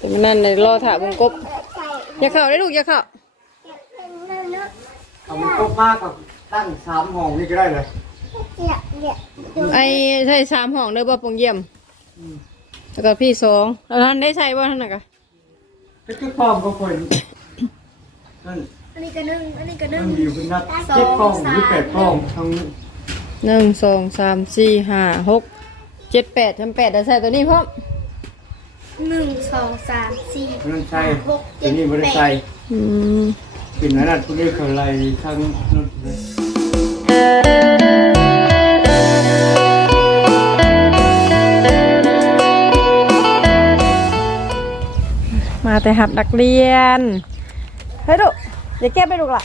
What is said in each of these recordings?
แต่มันนั่นเลยรอถ่าบงกบ อย่าเข้าได้ลูกอย่าเข้าเอามันก็มากกว่าตั้งสามห้องนี่ก็ได้เลยไอ้ใช่สามห้องเด้อบ่ปงเยี่ยม แล้วก็พี่สองแล้วท่านได้ใช่บ่ท่านน่ะกะก็คือความก็คนนั่นอันนี้ก็นึ่งอันนี้ก็นึ่มังนอยู่เป็นนัดเจ็ดกล้องหรือแปดกล้องทั้งหนึ่งสองสามสี่ห้าหกเจ็ดแปดทำแปดแต่ใส่ตัวนี้พร้อม หนึ่งสองสามสี่นั่นใช่หกตัเจ็วดนี้บริแปใส่ดอืมเป็นนัดพวกนี้คืออะไรทั้งนั่นเลยมาแต่หัดนักเรียน เฮ้ยลูกอย่าแก้ไปลูกล่ะ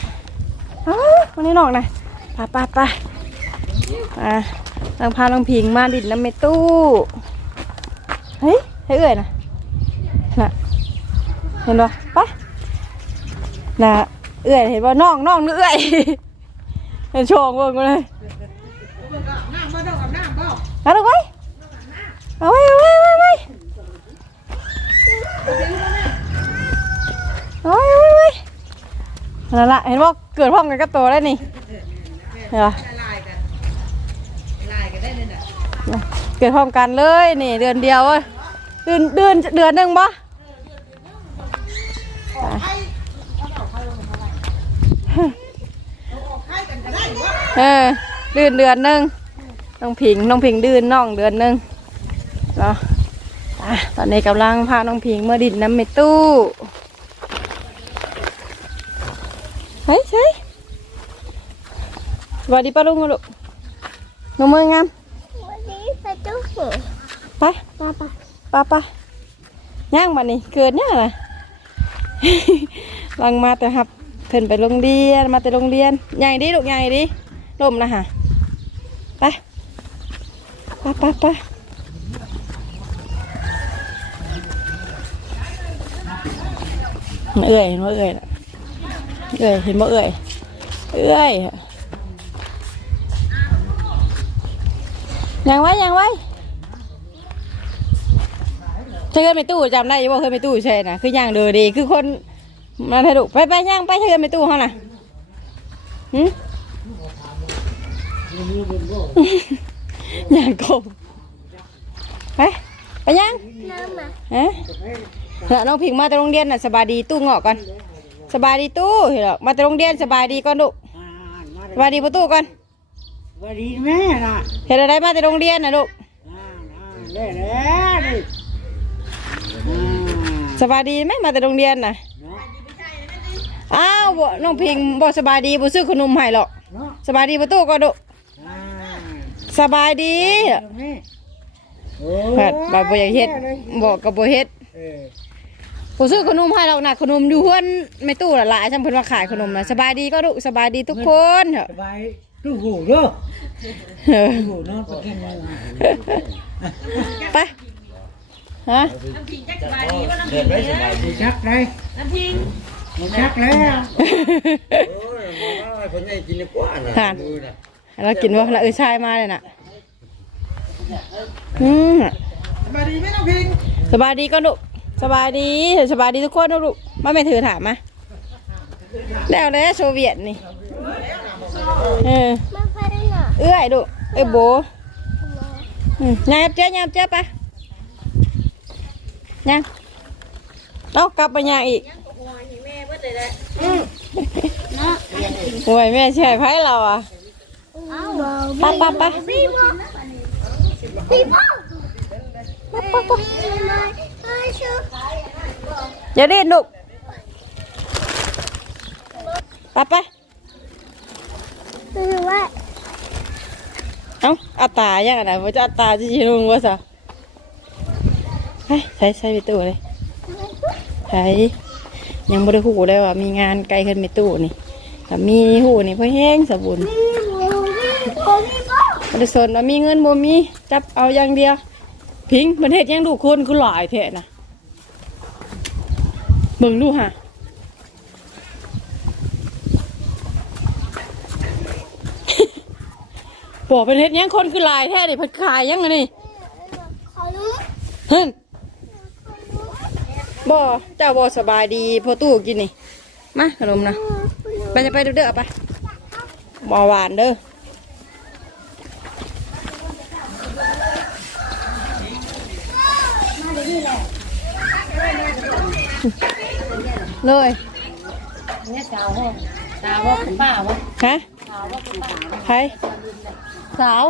อ้าววันนี้น้องนะไปไปไปอะนางพาน้องพิงมาดิดน้ำเมตู้ เฮ้ยให้เอื่อยนะน่ะ เห็นปะไปน่ะเอื่อยเห็นว่น้องน้องเอื่อยเห็นโชงเบิ่งมาเลยเอาลูไว้เอาไว้เอาไว้เอาไว้เอาไว้โอ้ยโอ้นั่นละเห็นว่เกิดพร้อมกันกับตัวได้นี่เห็นปะเกิดพร้อมกันเลยนี่เดือนเดียวเว้ยเดือนเดือนเดือนหนึ่งปะ เออเดือนเดือนหนึ่งน้องผิงน้องผิงเดือนน้องเดือนหนึ่งเนาะอะตอนนี้กำลังพาน้องผิงมาดิดน้ำเมตู้เฮ้ยใช่สวัสดีป้าลุงอะลูกหนูมืองามวันนี้ไปเจ้าหัวไปป้าป้าป้าป้าย่างมานี่เกิดเนี่ยนะลังมาแต่ครับเพิ่นไปโรงเรียนมาแต่โรงเรียนใหญ่ดิลูกใหญ่ดิ ลมนะฮะไปไปไปไปเอื่อยเห็นว่าเอื่อยน่ะเอื่อยเห็นว่าเอื่อยเอื่อยอะยังไว้ยังไว้เธอเคยไปตู้จำได้อยังว่าเคยไปตู้ใช่นะคือย่างเดินดีคือคนมาถ่ายรูปไปไปย่างไปเธอเคยไปตู้เขาน่ะหืม ย่างกบไปไปย่างน้ำมาฮะเฮ้ยน้องพิงมาแต่โรงเรียนน่ะสบายดีตู้งอกก่อนสบายดีตู้เห็นหรอมาแต่โรงเรียนสบายดีก่อนลูกสบายดีประตูก่อนสวัสดีแม่น่ะเห็นอะไรมาแต่โรงเรียนน่ะลูกเล่แล้วนี่สบายดีไหมมาแต่โรงเรียนน่ะอ้าวบ่น้องพิงบ่สบายดีบ่ซื้อขนมให้หรอกเนาะสบายดีประตูก่อนลูก สบายดีนี่โอ้แบบแบบบ่อยากเฮ็ดบอกกับบ่เฮ็ดเออบ่ซื้อขนมให้หรอกนะขนมอยู่เฮือนไม่ตู้ละหลายจังเพิ่นว่าขายขนมน่ะสบายดีก็ลูกสบายดีทุกคนเถอะสบายตู้หูเยอะเออตู้หูเนาะไปกินเลยไปฮะดีชักเลยน้ำพิงชักแล้วคนใหญ่กินกว่าน่ะ ผ่านแล้วกินว่าละเออชายมาเลยน่ะอืมสบายดีไหมน้องพิงสบายดีก็ลูกสบายดีสบายดีทุกคนนะลูกมาไม่ถือถามมาแล้วแล้วโซเวียตนี่เออมาไปได้หน่ะเอื้อยดูเอ้ยโบอืมยายเจ๊ยายเจ๊ไปยังเอากลับไปยังอีกโอ้ยแม่ใช่ไพ่เราอะไปไปไปพี่บอพี่บอพี่มาไอ้ชูอย่าดิ้นลูกไปไปคือว่าเอาอัตตาอย่างไรว่าจะอัตตาจะชิลุงวะสะใช่ใช่ใช่ไปตู้เลยใช่ยังไม่ได้หูเลยว่ามีงานไกลขึ้นไปตู้นี่แต่มีหูนี่เพื่อแห้งสบุนพี่บอพี่บอพี่ บอบ่ได้สนว่ามีเงินบ่มีจับเอาอย่างเดียว พิงประเทศยังดูคนคือหลายแท้นะเบิ่งดูฮะบอกประเทศยังคนคือหลายแท้นี่เพิ่นขายยังไงนี่ขอเฮ้นบ่เจ้าบ่สบายดีพอตู้กินนี่มาขนมนะไปจะไปเด้อไปบ่หวานเด้อ เลยเนี่ยสาวห้องสาวว่าคุณป้าวะฮะใครสาว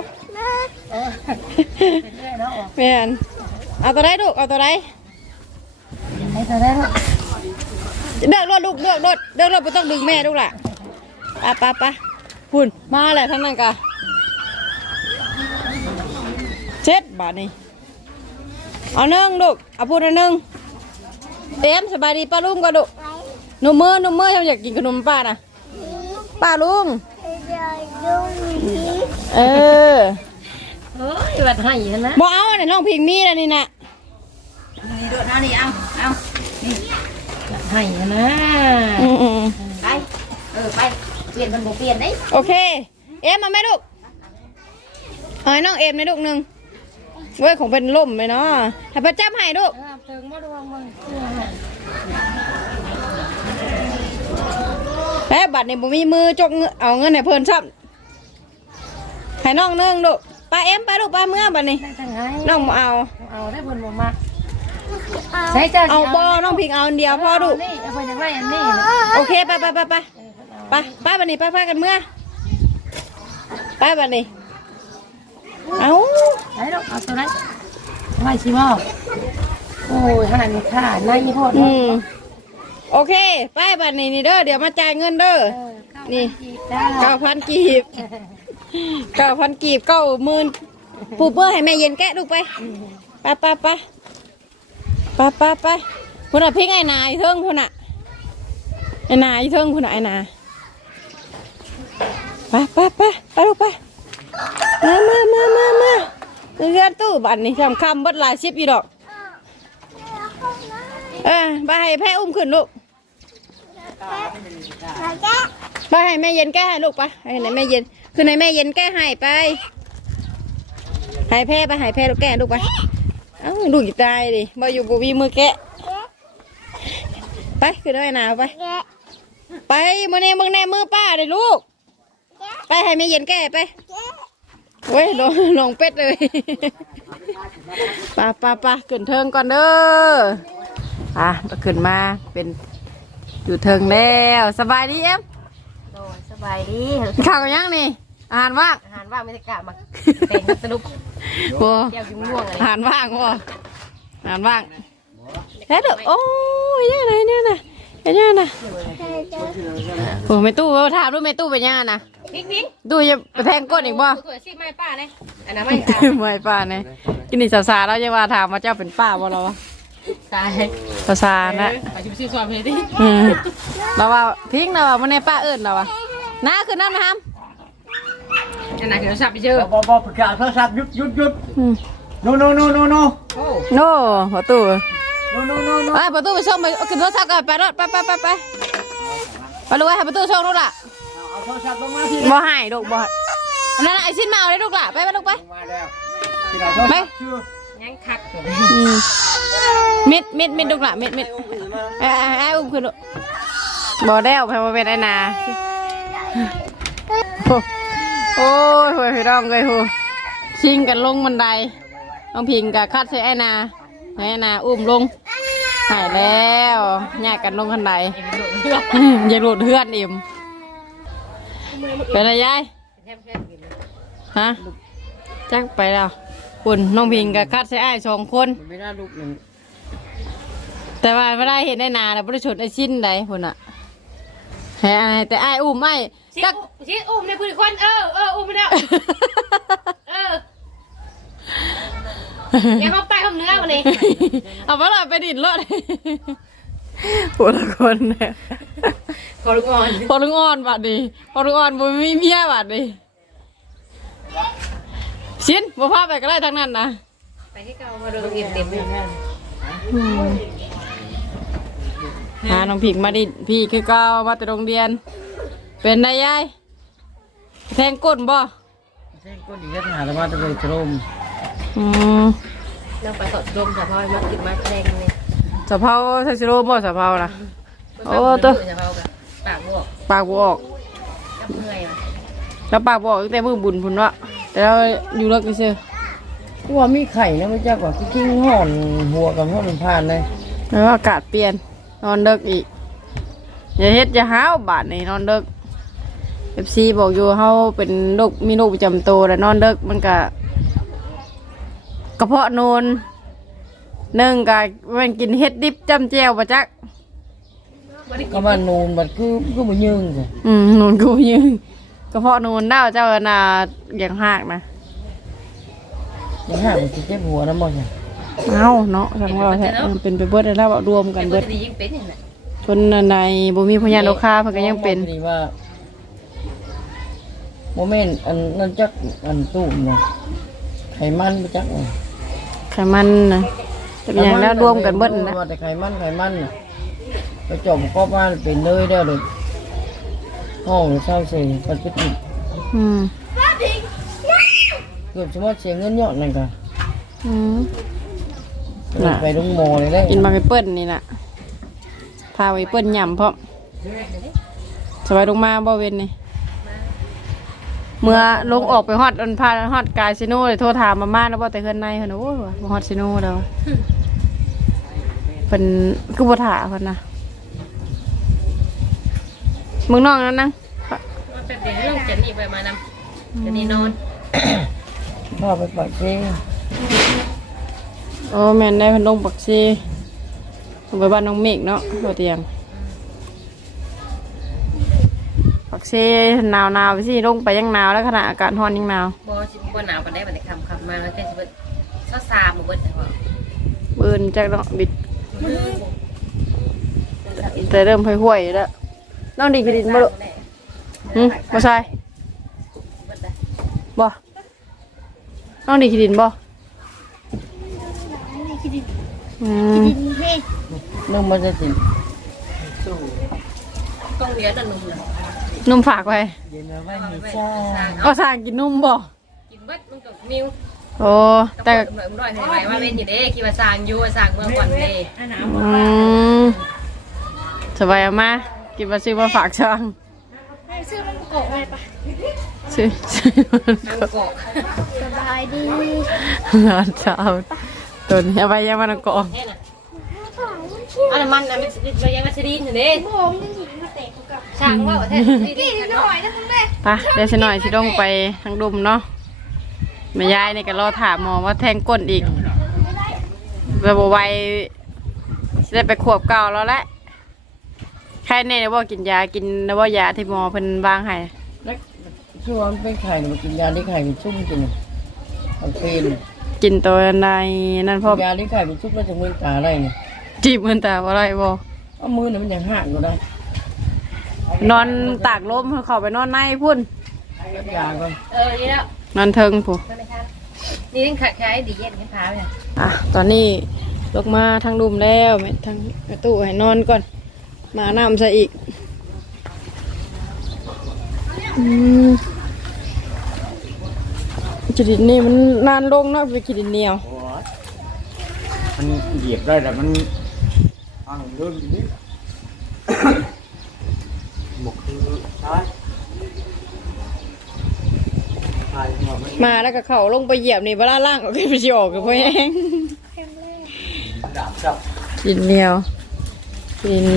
เป็นเรื่อยเนาะแม่นเอาตัวไหนลูกเอาตัวไหนให้เธอได้เนาะเดินรถลูกเดินรถเดินรถไม่ต้องดึงแม่ลูกล่ะไปไปไปพุ่นมาแหละทั้งนั้นกะเช็ดบาทนี่เอาหนึ่งลูกเอาพูดอันหนึ่งเต็มสบายดีป้าลุงก็ลูกห นุ่มมือหนุ่มมือทำอยากกินขนมป้าน่ะป้าลุงจะดูนี่เออเฮ้ยบัดให้กันนะบอกเอาอันไหนน้องพิงมีแล้วนี่นะนี่ดูนะนี่เอาเอานี่บัดให้กันนะอืมอืมไปเออไปเปลี่ยนมันบ่เปลี่ยนได้โอเค เอ็มมาไหมลูกเอาให้น้องเอ็มในลูกหนึ่งเว้ยของเป็นล่มไปเนาะให้ประจับให้ลูกเติงมาดวงมึง แล้วบัตรนี่บ่มีมือจกเงินเอาเงินให้เพิ่นซ้ำให้น้องหนึ่งลูกไปเอ็มไปลูกไปเมื่อบัตรนี่ได้จังไงน้องบ่เอา เอาได้เพิ่นบ่มาเอาใช้เจ้าเอาบอน้องพิงเอาอันเดียวพ่อลูกนี่เอาเพิ่นจังไรอันนี้โอเคไปไปไปไปไปไปบัตรนี่ไปไปกันเมื่อไปบัตรนี่เอาไหนลูกเอาตัวนั้นไม่ชิมอโอ้ยห่านค่าในโพดอืม โอเค ไปบัตรนี่นี่เด้อ เดี๋ยวมาจ่ายเงินเด้อ นี่จ้าเก้าพันกีบเก้าพันกีบเก้าหมื่นปูเปอร์ให้แม่เย็นแกะลูกไปไปไปไปไปไปไปพุ่นอะพี่ไอ้นาอีเทิงพุ่นอะไอ้นาอีเทิงพุ่นอะไอ้นาไปไปไปไปลูกไปมามามามามาเรือนตู้บัตรนี่ทำคำเบัดหลายชิปอยู่ดอกเออไปให้แพ้อุ้มขึ้นลูกมาแก้ ไปให้แม่เย็นแก้ให้ลูกไปให้ไหนแม่เย็น คือไหนแม่เย็นแก้ให้ไปให้แพ้ไปให้แพ้ลูกแก้ลูกไปเอ้าลูกจะตายดิบ่อยู่บ่มีมือแกะไปคือด้วยนะไป ไปมือนี้มึงแน่มือป้าเลยลูก ไปให้แม่เย็นแก้ไปแก้เว้ยลงลงเป็ดเลยป้าป้าป้าขึ้นเทิงก่อนเด้ออะขึ้นมาเป็น อยู่เทิงแล้วสบายดีเอ็มโดยสบายดีข้าวกันยังนี่อาหารว่างอาหารว่างไม่ได้กะมาเป็นสรุปโอ้แก้วยุ่งม่วงอะไรอาหารว่างบ่อาหารว่างแล้วเด้อโอ้ยเนี่ยนะเนี่ยนะเนี่ยนะโอ้ไม่ตู้เอาถามดูไม่ตู้เป็นยังไงนะพิงพิงดูจะไปแทงก้นอีกบ่ถั่วซีไม่ป้าเนี่ยอันนั้นไม่ตายไม่ป้าเนี่ยกินนี่สาวๆแล้วจะว่าถามว่าเจ้าเป็นป้าบ่เราวะ ตายสาวๆนะไปชิมซีสวามเลยดิอืมเราว่าทิ้งเราว่ามันในป้าเอิญเราว่าน้าคือน้ำนะครับอันนั้นคือเราสับไปเจอบอกบอกประกาศโทรศัพท์หยุดหยุดหยุดอืมโนโนโนโนโนโอ้โน่ประตูโนโนโนโนไปประตูไปส่งไปเอาขึ้นรถทักกันไปรถไปไปไปไปไปลูกไปหาประตูส่งลูกล่ะเอาโทรศัพท์ลงมาที่บ่ให้ลูกบ่อันนั้นน่ะไอ้ชิ้นมาเอาได้ลูกล่ะไปไปลูกไปลงมาแล้วที่ไห ยังคักอยู่อืมเม็ดเม็ดเม็ดลูกละเม็ดเม็ดไอ้ไอ้อุ้มขึ้นลูกบ่ได้เอาไปบ่เป็นไอ้นาโอ้โอ้ยโหยพี่น้องเลยโหชิงกันลงบันไดน้องพิงกับคัดใส่ไอ้นาให้ไอ้นาอุ้มลงหายแล้วแยกกันลงคันไดอย่าหลุดเพื่อนอิ่มเป็นอะไรยายฮะจักไปแล้ว ปุ่นน้องพิงกับคัดใส่ไอ้ายสองคนไม่ได้ลูกหนึ่งแต่ว่าไม่ได้เห็นได้นาแต่ไม่ได้ชดไอ้ชิ้นใดพุ่นอะให้อ้ายแต่ไอ้ายอุ้มไอ้ายชิก็ชิอุ้มในพื้นควันเออเอออุ้มไปแล้วเออยังเข้าไปห้องเนื้อวันนี้เอาไปเลยไปดินรถหัวละคนเนี่ยขอลูกอ่อน พอลุงอ่อนบัดดีพอลุงอ่อนบ่มีเมียบัดดี ชิ้นบ่พาไปก็ได้ทั้งนั้นนะไปที่เก่ามาดูเต็มเต็มเลยหาน้องผิงมาดิพี่คือเก้ามาแต่โรงเรียน เป็นได้ยายแทงก้นบ่เส้นก้นอีกแล้วหาแต่ว่าจะไปกรมอืมนั่งไปสอดรมแต่พอยมาติดมาแรงเลยสะเพาใส่ซิโร่บ่สะเพานะโอ้ตัวจะเอาแบบปากบวกปากบออกกับเมื่อยว่ะแล้วปากบออกตั้งแต่มือบุญพุ่นวะ แต่เราอยู่เลิกนี่เชื่อกูว่ามีไข่นะไม่จ้ากว่าคือกิ้งห่อนหัวกับห่อนผ่านเลยแล้วาอากาศเปลี่ยนนอนเลิกอีกอย่าเฮ็ดอย่าห้าวบาดนี่นอนเลิกเอฟซีบอกอยู่เฮาเป็นโรคมีโรคประจำตัวแล้วนอนเลิกมันก็กระเพาะโนนหนึ่งก็แมันกินเฮ็ดดิบจำแจวประจักก็มานูนบัดคือคือบ่ยืงจ้ะอืมนูนกูยืง กระเพาะนูนดาวเจ้านาอย่างหากนะยังห้ามันสิเจ็บหัวนะบ่จ้ะเอาเนาะสังว่าแท้มันเป็นไปเบิดแล้วรวมกันเป็นเบิดคดียิ่งเป็นอย่างนั้นคนในบ่มีพยานโลคาเพิ่นก็ยังเป็นพอดีว่าโมเมนต์อันนั้นจักอันตู้นะไขมันบ่จักน่ะไขมันนะแต่เป็นอย่างแล้วรวมกันเบิดนั่นนะว่าแต่ไขมันไขมันน่ะไปจบก็บ้านเป็นเลยได้อเลย ห้องเศร้าเสียปัจจุบันอืมเกือบจะว่าเสียเงินเยอะนั่นก็อืมไปโรงหมอเลยได้กินมาไปเปิ้ลนี่น่ะพาไปเปิ้ลยำเพราะสบายลงมาบ่เว้นนี่ เมื่อลงออกไปฮอดอันพาฮอดกายซิโนเลยโทรถามมาม่าแล้วบ่แต่เฮือนในเพิ่นน่ะโอ้ยว่าบ่ฮอดซิโนแล้วเพิ่นคือบ่ถาเพิ่นน่ะ มึงน้องนั่นนั่งมันเป็นเรื่องจะนี่ไปมานำจะนี่นอนพ่อไปปล่อยเพลงโอ้แม่นได้เพิ่นลงปักซีลงไปบ้านน้องเมฆเนาะตัวเตียงปักซีหนาวหนาวไปสิลงไปยังหนาวแล้วขณะอากาศร้อนยังหนาวบ่สิบ่หนาวปานใดบัดนี้คำคำมาแล้วแต่สิเบิดซอซาบ่เบิดแต่ว่าเบินจากเนาะบิดแต่เริ่มห่วยๆแล้ว น้องดีกระดินบ่ลูกหึบ่ใช่บ่น้องดีกระดินบ่อืมนึกมันจะติต้องเลี้ยงนั่นนุ่มน่ะนุ่มฝากไว้เย็นเอาไว้ให้ไว้ซ่าสร้างก็สร้างกินนุ่มบ่ กินเบิดมันก็มิวโอ้แต่แต่เหมือนร้อยให้ไว้ว่าเล่นอยู่เด้คิดว่าสร้างอยู่ว่าสร้างเมืองก่อนเด้อืมสบายเอามา กินมาซื้อมาฝากช่างซื้อมันโกะเลยปะซื้อซื้อมันทางก็เกาะสบายดีงานเช้าตัวนี้เอาไปยังมันกองแค่น่ะอันนั้นมันน่ะมันมันยังมาสรีนอยู่เด้โมมยังหยิบมาเตะเขากับช่างว่าแท้สรีนกี่กันหเนาะน่อยนะคุณแม่ไปเดี๋ยวฉันหน่อยสิต้องไปทางดุมเนาะแม่ยายนี่ก็รอถามหมอว่าแทงก้นอีกระบบไวสิได้ไปขวบเก่าแล้วแหละ ใครเนี่ยว่ากินยากินนะว่ายาที่หมอเพิ่นวางให้แล้วช่วงมันเป็นไข่เนี่ยมันกินยาที่ไข่เป็นชุ่มจริงมันเป็นกินตัวในนั่นพ่อยาที่ไข่เป็นชุ่มแล้วจะมือตาอะไรเนี่ยจีบมันแต่ว่าอะไรบ่เอามือเนี่ยมันยังห่างอยู่ได้นอนตากลมเข้าไปนอนในพุ่นรับยาก่อนเออนี่แล้วนอนเทิงผู้นั่นนะคะนี่ยังขายดีเย็นกันพาไปน่ะอะตอนนี้ลกมาทางดุมแล้วแม่ทางแม่ตู้ให้นอนก่อน มาน้ำซะอีกอืมขีดินนี่มันนานลงเนาะไปขีดินเหนียว มันเหยียบได้แต่มันอ่างเรื่องนี้หมกคือซ้ายใช่หัวมันมาแล้วก็เข่าลงไปเหยียบนี่เวลาล่างก็ขึ้นไปชิออกกับพ่อเองดาบจับดินเหนียว ดิน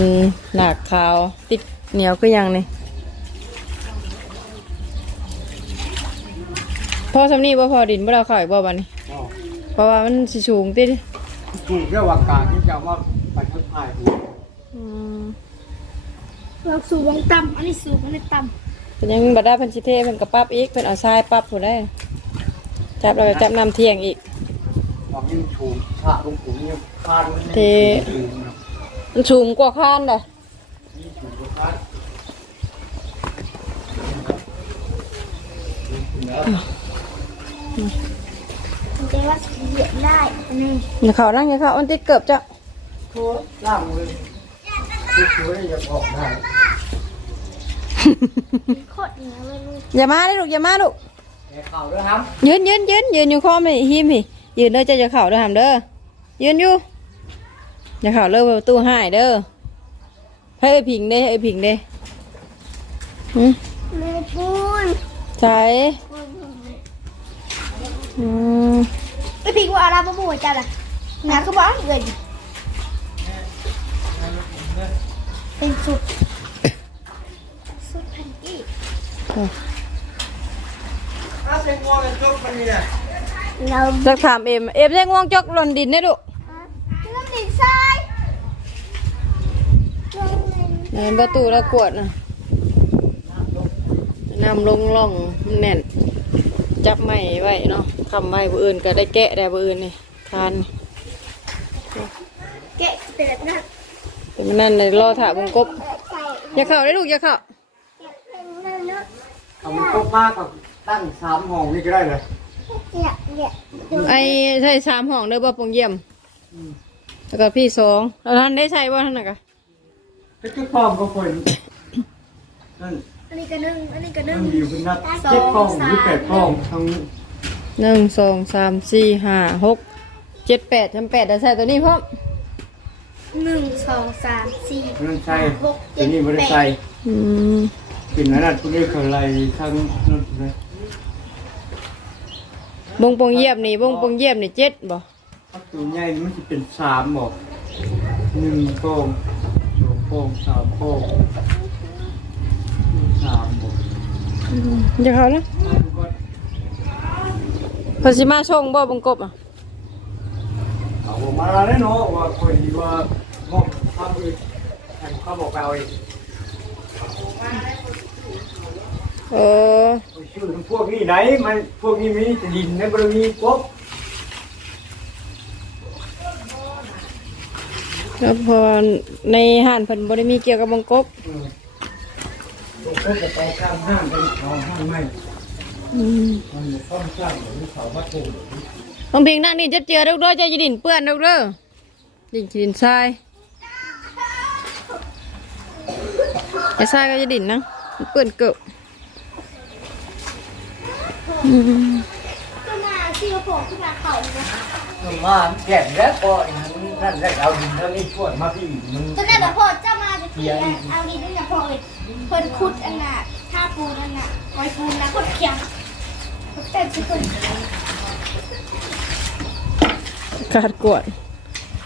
หนักขาวติดเหนียวคือหยังนี่พอสำนีบ่พอดินบ่เราเข่าอีกบ่บันนี้เพราะว่ามันสิสูงติดถูกเรื่องวางการที่จะว่าไปทดทายหัวอืมเราสูบวงต่ำอันนี้สูบอันนี้ต่เป็นยังบัดได้เพันชิเทเพิ่นกระปั๊บอีกเพิ่นเอาทรายปั๊บผู้ได้จับแล้วก็จับน้ำเที่ยงอีกวางยิ่งชูชาลงถุงนี่คานเท มันสูงกว่าข้านเลยำมันจะว่าเหยียบได้อันนี้อย่าเขานั่งอย่าเขาอันติดเกือบจะโค้ล่างเลยที่ช่วยจะออกได้โคตรเหนียวเลยลูกอย่ามาเลยลูกอย่ามาลูกแข่เข่าด้วยครับยืนยืนยืนยืนอยู่ข้อมเลยหิมพี่ยืนเด้อจะจะเข่าเด้อหามเด้อยืนอยู่ อย่าเข้าเลิกประตูให้เด้อให้ไอ้ผิงเด้ให้ไอ้ผิงเด้หืมแม่ปูนใช่อืมไอพี่ว่าอะไรบ้าบัวจ้าล่ะหนาก็บ้าเลยเป็นสุดสุดพันกี้เราสักถามเอ็มเอ็มยังง่วงจกหล่นดินได้ดุ เริ่มดินทรายลงเลยเห็นประตูแล้วกวดนะนำลงล่องมันแน่น จับไม้ไว้เนาะคำไว้ผู้อื่นก็ได้แกะได้ผู้อื่นนี่ทาน แกะเสร็จนะแต่มันนั่นเลยรอถ่าบงกบใส่อย่าเข้าได้ลูกอย่าเข้าเป็นเนื้อเนื้อทำก็มากกับตั้งสามห้องนี่ก็ได้เลยเนี่ยเนี่ยดูไอ้ใช่สามห้องเด้อบ่ปงเยี่ยม แล้วก็พี่สองแล้วท่านได้ใช่บ่ท่านน่ะกะก็พร้อมก็คนนั่นอันนี้ก็นึ่งอันนี้ก็นึ่นั่งงอยู่เป็นนัดเจ็ดห้องหรือแปดห้องทั้งหนึ่งสองสามสี่ห้าหกเจ็ดแปดทำแปดแต่ใส่ตัวนี้พร้อมหนึ่งสองสามสี่นั่นใช่หกตัเจ็วดนี้บริแปใส่ดอืมกินนั้นน่ะตัวนี้เขาไล่ข้างนั่นเลยบงปงเยี่ยมนี่บงปงเยี่ยมนี่เจ็ดบ่ ตัวใหญ่นี่มันจะเป็นสามบอกหนึ่งโป้งสองโป้งสามโป้งสามบอกอย่าเข้านะเพอสิมาส่งบ่บงกบอะเอามาแล้วเนาะว่าคนที่ว่ามอบภาพอื่นให้เขาบอกเอาเองเออ ชื่อของพวกนี้ไหนมันพวกนี้มีแต่ดินในบริเวณกบ แล้วพอในห้านเพิ่นบ่ได้มีเกี่ยวกับบงกบอืมกบก็จะไปข้างห้างเป็นเอาห้างไม่อืมมันจะต้องสร้างหรือเขาวัตถุต้องพิงนั่งนี่จะเจือเด้อเด้อจะอย่าดินเปื้อนเด้อเด้อดินขี้ดินทรายไอ้ทรายก็จะดินนะมันเปื้อนเกิบอืมก็มาที่กระโปรงขึ้นมาเข่านะ มันมาแก่แล้วก็นั่ นแหละเอาดินเท่านี้ช่วยมาพี่มันตอนนั้นแบบพอเจ้ามาจะเขียนเอาดีด้วยนะพอเลยเพิ่นคุดอันน่ะท่าปูนอันน่ะไว้ปูนนะคุดเขียงเต็มสิคนขาดกวด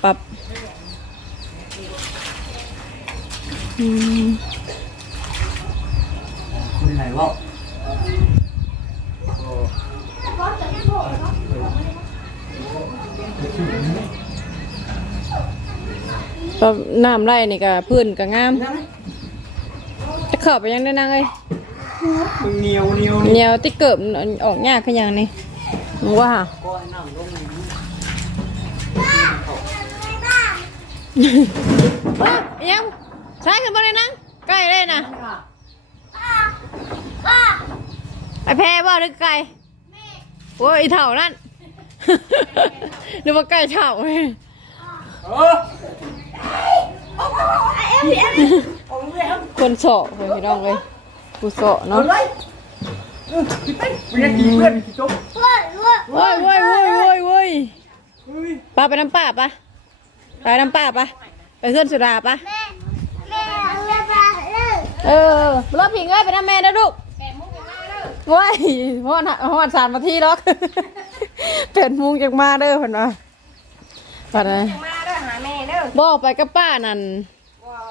ปรับอืมคุณไหนว่าปรับ น้ำไร่นี่ก็พื้นก็งาม จะเข้าไปยังได้นั่งเอ้ยเหนียวเหนียวเหนียวที่เกิบออกยากขึ้นยังนี่มึงว่าหาก็นั่งลงเอ้ยยังใช่ขึ้นมาเลยนะใกล้เลยนะไอแพรบ่หรือไก่โอ้ยอีเถ่านั่นหรือว่าไก่เถ่าเว้ยเออ คนโสะเฮ้ยพี่น้องเลยกูโสะเอาเนาะเลยเรียกกี่เพื่อนกี่จบเว้ยเว้ยโว้ยโว้ยโว้ยโว้ยโว้ยเฮ้ยป้าไปน้ำป้าปะไปน้ำป้าปะไปเพื่อนสุดาปะแม่แม่เลิกละเลิกเออรอบผิงเอ้ยไปน้ำแม่นะลูกว้ายฮอดฮอดสามนาทีหรอกเป็นมุงจากมาเด้อเพิ่นว่าปัดนะมาเด้อหาแม่เด้ อบอกไปกับป้านั่น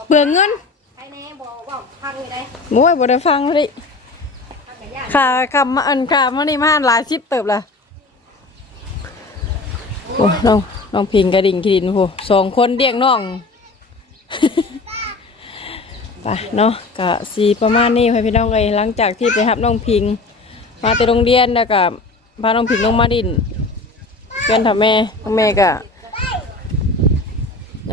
เปลืองเงินใครแน่บอกว่าพังอยู่ได้โอ้ยบ่ได้ฟังเลยพังกับญาติค่าคำมาอันค่ามานี่มาหลายชิปเติบละโอ้น้องน้องพิงกระดิ่งกระดิ่งโหสองคนเรียกน้องไปเนาะกะสีประมาณนี้ให้พี่น้องเลยหลังจากที่ไปหับน้องพิง มาแต่โรงเรียนแล้วก็พาน้องพิงลงมาดินเพื่อนทำแม่ทำแม่กะ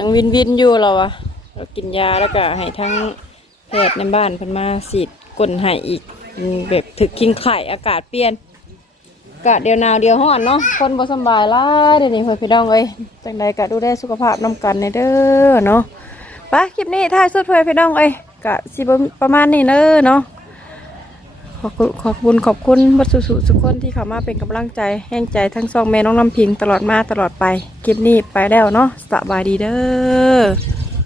ยังวินวินอยู่เราอะเรากินยาแล้วก็ให้ทั้งแพทย์ในบ้านเพิ่นมาฉีดก้นให้อีกแบบถึกกินไข่อากาศเปลี่ยนอากาศเดียวหนาวเดียวร้อนเนาะคนบ่สบายล่าเดี๋ยวนี้เพื่อนพี่น้องเอ้ยจังใดก็ดูแลสุขภาพน้ำกันในเด้อเนาะไปคลิปนี้ถ่ายสุดเพื่อนพี่น้องเอ้ยกะสิบประมาณนี้เด้อเนาะ ขอบคุณขอบคุณขอบคุณวัดสุสุสุคนที่เข้ามาเป็นกำลังใจแห่งใจทั้งสองแม่น้องลำพิงตลอดมาตลอดไป คลิปนี้ไปแล้วเนาะสบายดีเด้อ